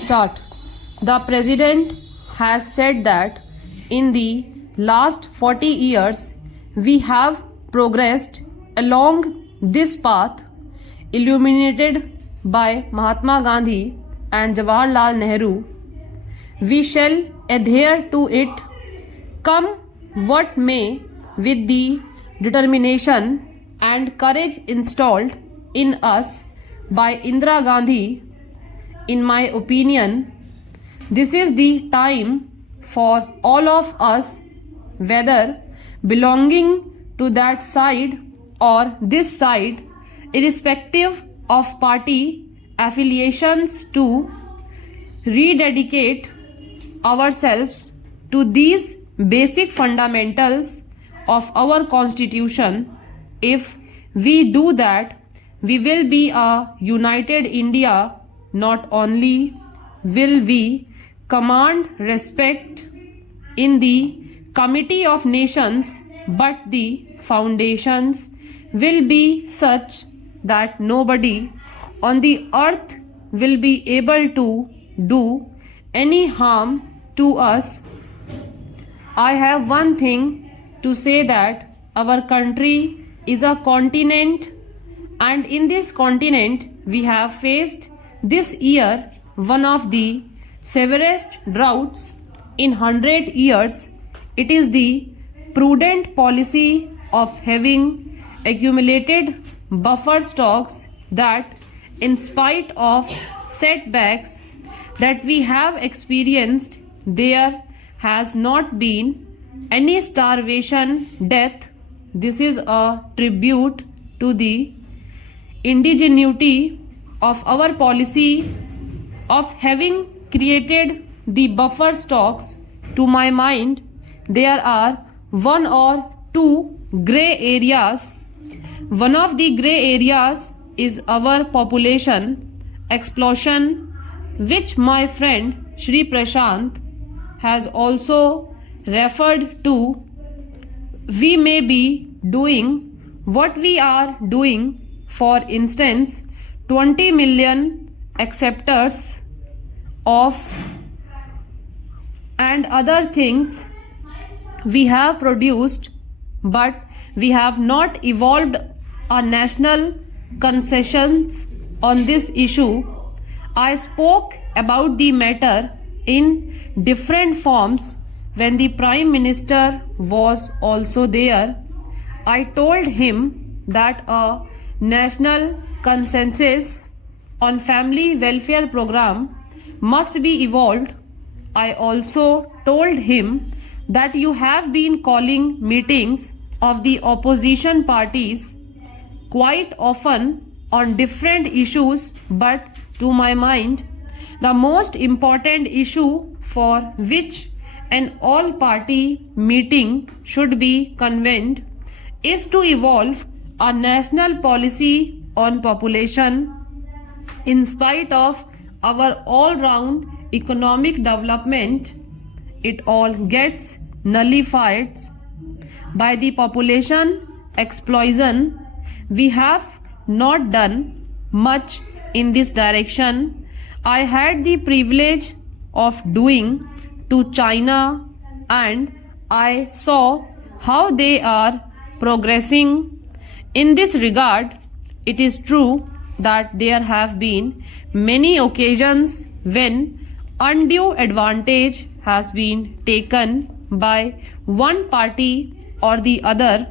Start. The President has said that in the last 40 years we have progressed along this path illuminated by Mahatma Gandhi and Jawaharlal Nehru. We shall adhere to it, come what may, with the determination and courage installed in us by Indira Gandhi. In my opinion, this is the time for all of us, whether belonging to that side or this side, irrespective of party affiliations, to rededicate ourselves to these basic fundamentals of our Constitution. If we do that, we will be a united India. Not only will we command respect in the Committee of Nations, but the foundations will be such that nobody on the earth will be able to do any harm to us. I have one thing to say, that our country is a continent, and in this continent we have faced this year one of the severest droughts in 100 years. It is the prudent policy of having accumulated buffer stocks that, in spite of setbacks that we have experienced, there has not been any starvation death. This is a tribute to the indigenuity of our policy of having created the buffer stocks. To my mind, there are one or two grey areas. One of the grey areas is our population explosion, which my friend Shri Prashant has also referred to. We may be doing what we are doing, for instance 20 million acceptors of and other things we have produced, but we have not evolved a national concessions on this issue. I spoke about the matter in different forms when the Prime Minister was also there. I told him that a national consensus on family welfare program must be evolved. I also told him that you have been calling meetings of the opposition parties quite often on different issues, but to my mind, the most important issue for which an all-party meeting should be convened is to evolve a national policy on population. In spite of our all-round economic development, it all gets nullified by the population explosion. We have not done much in this direction. I had the privilege of doing to China, and I saw how they are progressing. In this regard, it is true that there have been many occasions when undue advantage has been taken by one party or the other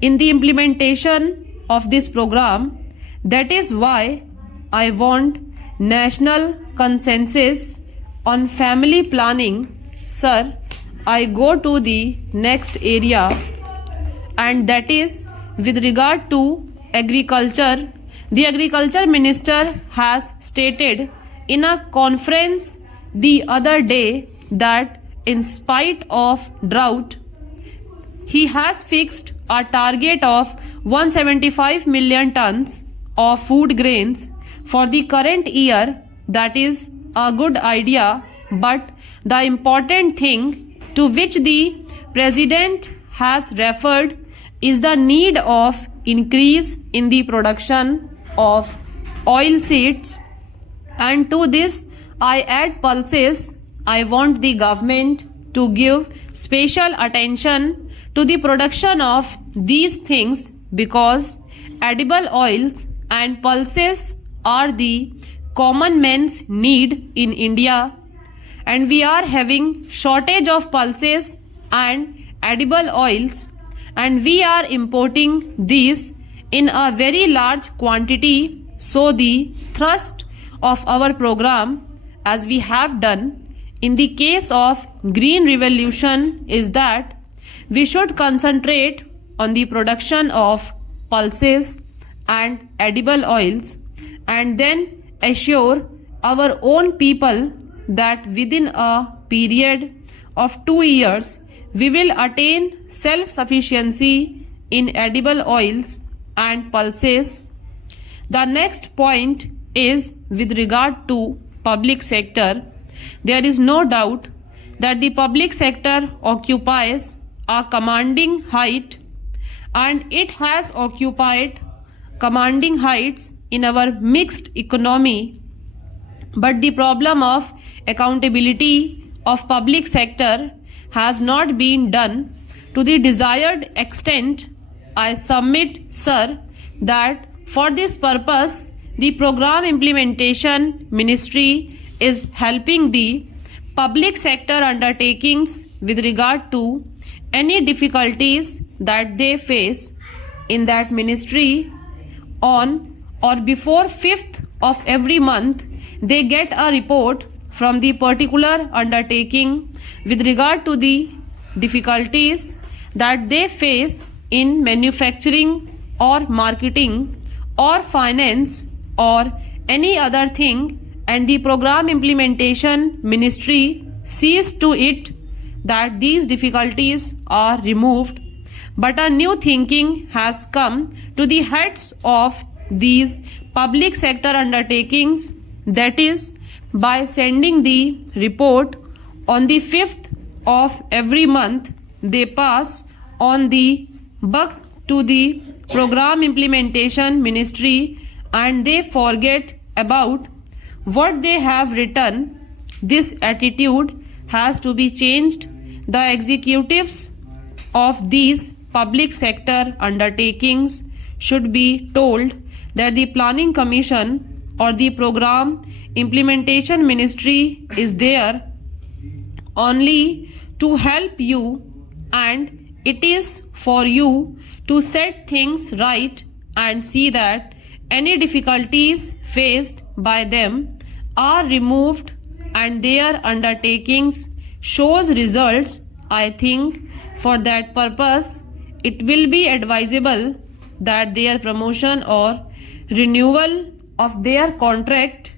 in the implementation of this program. That is why I want national consensus on family planning. Sir, I go to the next area, and that is with regard to agriculture. The Agriculture Minister has stated in a conference the other day that in spite of drought, he has fixed a target of 175 million tons of food grains for the current year. That is a good idea, but the important thing to which the President has referred is the need of increase in the production of oil seeds, and to this I add pulses. I want the government to give special attention to the production of these things because edible oils and pulses are the common man's need in India, and we are having shortage of pulses and edible oils, and we are importing these in a very large quantity. So the thrust of our program, as we have done in the case of Green Revolution, is that we should concentrate on the production of pulses and edible oils and then assure our own people that within a period of 2 years we will attain self-sufficiency in edible oils and pulses. The next point is with regard to public sector. There is no doubt that the public sector occupies a commanding height, and it has occupied commanding heights in our mixed economy. But the problem of accountability of public sector has not been done to the desired extent. I submit, sir, that for this purpose, the Program Implementation Ministry is helping the public sector undertakings with regard to any difficulties that they face in that ministry. On or before 5th of every month, they get a report from the particular undertaking with regard to the difficulties that they face in manufacturing or marketing or finance or any other thing, and the Program Implementation Ministry sees to it that these difficulties are removed. But a new thinking has come to the heads of these public sector undertakings, that is, by sending the report on the 5th of every month, they pass on the buck to the Program Implementation Ministry and they forget about what they have written. This attitude has to be changed. The executives of these public sector undertakings should be told that the Planning Commission or the Program Implementation Ministry is there only to help you, and it is for you to set things right and see that any difficulties faced by them are removed and their undertakings shows results. I think for that purpose it will be advisable that their promotion or renewal of their contract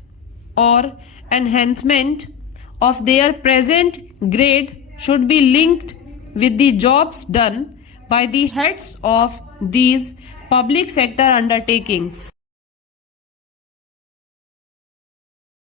or enhancement of their present grade should be linked with the jobs done by the heads of these public sector undertakings.